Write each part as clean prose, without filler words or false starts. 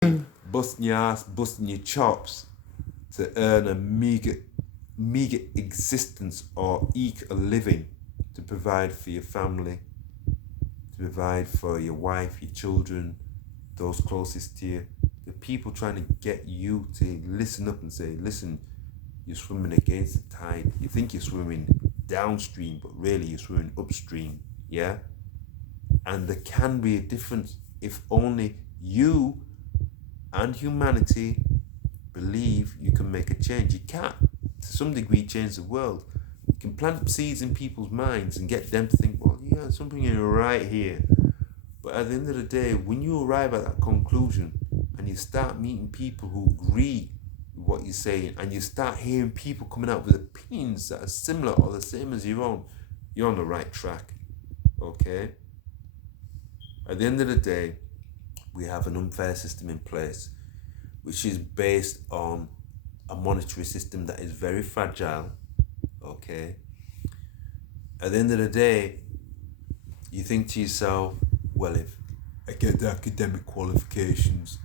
busting your ass, busting your chops to earn a meager existence or eke a living to provide for your family, to provide for your wife, your children, those closest to you. The people trying to get you to listen up and say, listen, you're swimming against the tide. You think you're swimming downstream, but really you're swimming upstream. Yeah? And there can be a difference if only you and humanity believe you can make a change. You can't, to some degree, change the world. You can plant seeds in people's minds and get them to think, well, yeah, something is right here. But at the end of the day, when you arrive at that conclusion and you start meeting people who agree with what you're saying and you start hearing people coming out with opinions that are similar or the same as your own, you're on the right track. Okay? At the end of the day, we have an unfair system in place, which is based on a monetary system that is very fragile. Okay? At the end of the day, you think to yourself, well, if I get the academic qualifications,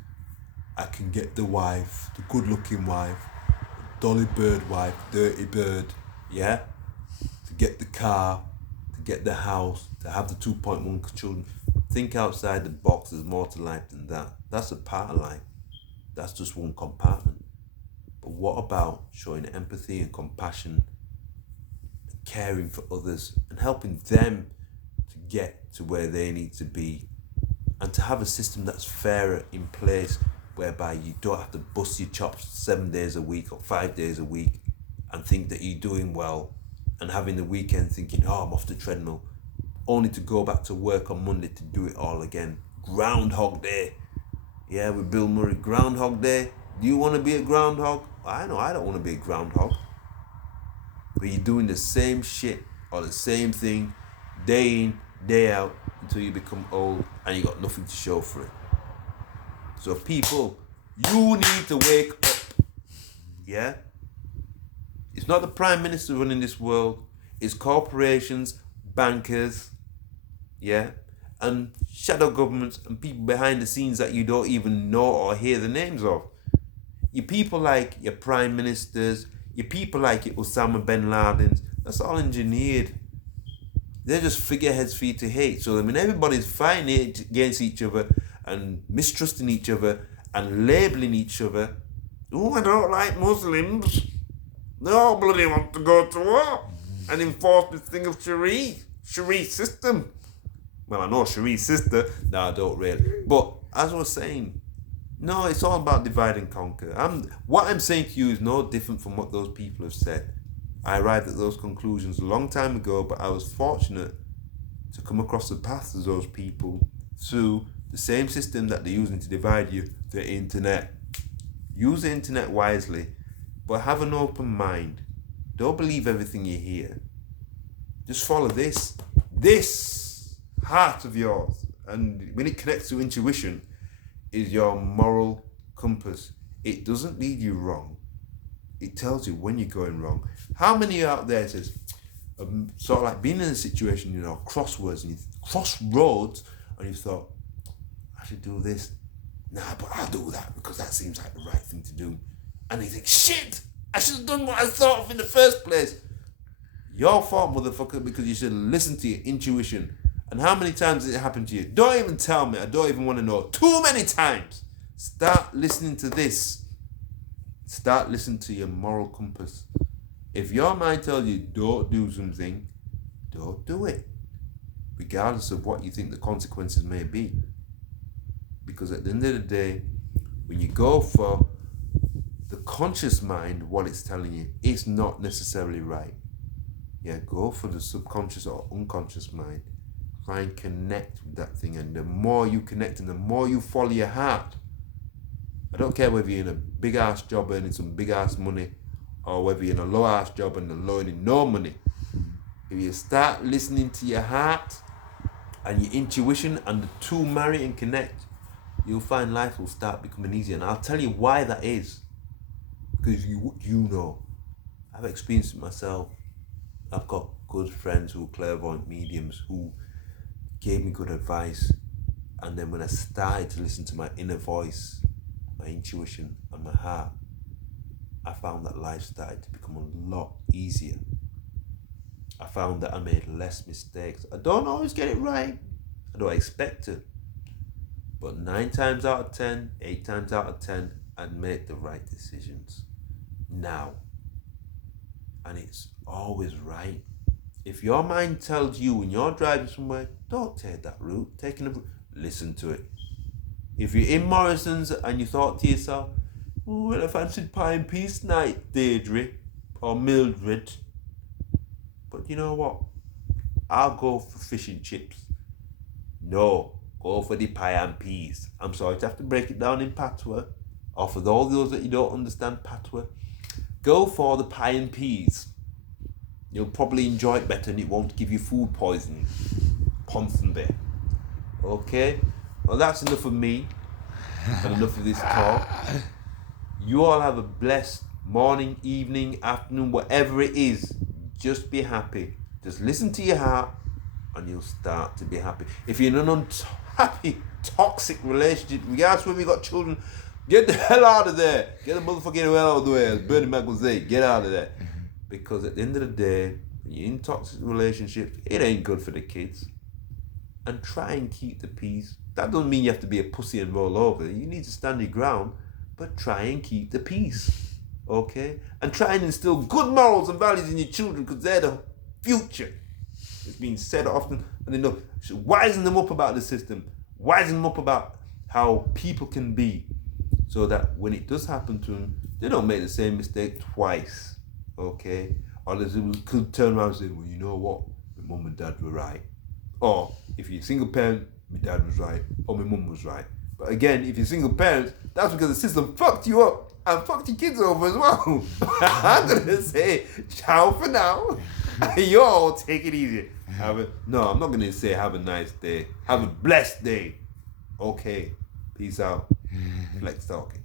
I can get the wife, the good looking wife, Dolly Bird wife, Dirty Bird, yeah? To get the car, to get the house, to have the 2.1 children. Think outside the box, there's more to life than that. That's a part of life. That's just one compartment. But what about showing empathy and compassion, and caring for others, and helping them to get to where they need to be, and to have a system that's fairer in place, whereby you don't have to bust your chops 7 days a week or 5 days a week and think that you're doing well, and having the weekend thinking, oh, I'm off the treadmill, only to go back to work on Monday to do it all again. Groundhog Day. Yeah, with Bill Murray. Groundhog Day. Do you want to be a groundhog? I know I don't want to be a groundhog. But you're doing the same shit or the same thing day in, day out until you become old and you got nothing to show for it. So people, you need to wake up. Yeah? It's not the Prime Minister running this world. It's corporations, bankers, yeah, and shadow governments and people behind the scenes that you don't even know or hear the names of. Your people like your prime ministers, your people like your Osama bin Ladens, that's all engineered. They're just figureheads for you to hate. So I mean, everybody's fighting against each other and mistrusting each other and labeling each other. Oh, I don't like Muslims. They all bloody want to go to war and enforce this thing of Sharia system. Well, I know Cherie's sister. No, I don't really. But as I was saying, no, it's all about divide and conquer. What I'm saying to you is no different from what those people have said. I arrived at those conclusions a long time ago, but I was fortunate to come across the paths of those people through the same system that they're using to divide you, the internet. Use the internet wisely, but have an open mind. Don't believe everything you hear. Just follow this heart of yours, and when it connects to intuition, is your moral compass. It doesn't lead you wrong. It tells you when you're going wrong. How many out there says, sort of like being in a situation, crossroads and you thought, I should do this. Nah, but I'll do that because that seems like the right thing to do. And you think, shit, I should have done what I thought of in the first place. Your fault, motherfucker, because you should listen to your intuition. And how many times did it happen to you? Don't even tell me. I don't even want to know. Too many times. Start listening to this. Start listening to your moral compass. If your mind tells you don't do something, don't do it. Regardless of what you think the consequences may be. Because at the end of the day, when you go for the conscious mind, what it's telling you, it's not necessarily right. Yeah, go for the subconscious or unconscious mind. Try and connect with that thing. And the more you connect and the more you follow your heart, I don't care whether you're in a big ass job earning some big ass money or whether you're in a low ass job and earning no money. If you start listening to your heart and your intuition and the two marry and connect, you'll find life will start becoming easier. And I'll tell you why that is. Because you know. I've experienced it myself. I've got good friends who are clairvoyant mediums who gave me good advice. And then when I started to listen to my inner voice, my intuition and my heart, I found that life started to become a lot easier. I found that I made less mistakes. I don't always get it right. I don't expect to. But 9 times out of 10, 8 times out of 10, I'd make the right decisions. Now. And it's always right. If your mind tells you when you're driving somewhere, don't take that route, listen to it. If you're in Morrison's and you thought to yourself, well, I fancied pie and peas tonight, Deirdre or Mildred. But you know what? I'll go for fish and chips. No, go for the pie and peas. I'm sorry to have to break it down in patois, or for all those that you don't understand patois, go for the pie and peas. You'll probably enjoy it better and it won't give you food poisoning. Ponsonby. Okay? Well, that's enough of me and enough of this talk. You all have a blessed morning, evening, afternoon, whatever it is. Just be happy. Just listen to your heart and you'll start to be happy. If you're in an unhappy, toxic relationship, regardless whether you got children, get the hell out of there. Get the motherfucking hell out of the way, as Bernie Mac would say. Get out of there. Because at the end of the day, when you're in toxic relationships, it ain't good for the kids. And try and keep the peace. That doesn't mean you have to be a pussy and roll over. You need to stand your ground, but try and keep the peace. Okay? And try and instill good morals and values in your children because they're the future. It's been said often and enough. Wisen them up about the system. Wisen them up about how people can be so that when it does happen to them, they don't make the same mistake twice. Okay? Or they could turn around and say, well, you know what? My mum and dad were right. Or if you're a single parent, my dad was right, or my mum was right. But again, if you're single parent, that's because the system fucked you up and fucked your kids over as well. I'm gonna say ciao for now. You all take it easy. No, I'm not gonna say have a nice day. Have a blessed day. Okay. Peace out. Flex talking.